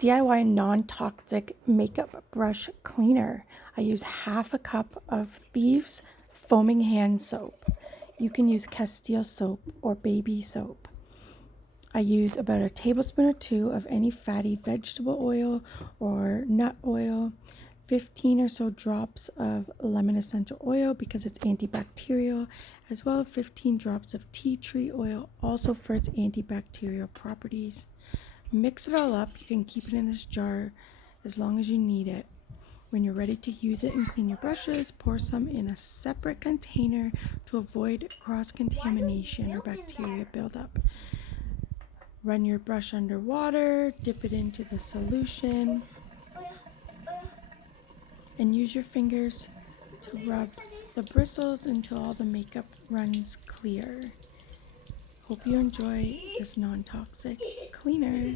DIY non-toxic makeup brush cleaner. I use half a cup of Thieves foaming hand soap. You can use Castile soap or baby soap. I use about a tablespoon or two of any fatty vegetable oil or nut oil, 15 or so drops of lemon essential oil because it's antibacterial, as well as 15 drops of tea tree oil, also for its antibacterial properties. Mix it all up. You can keep it in this jar as long as you need it. When you're ready to use it and clean your brushes, pour some in a separate container to avoid cross-contamination or bacteria buildup. Run your brush under water, dip it into the solution, and use your fingers to rub the bristles until all the makeup runs clear. Hope you enjoy this non-toxic cleaner.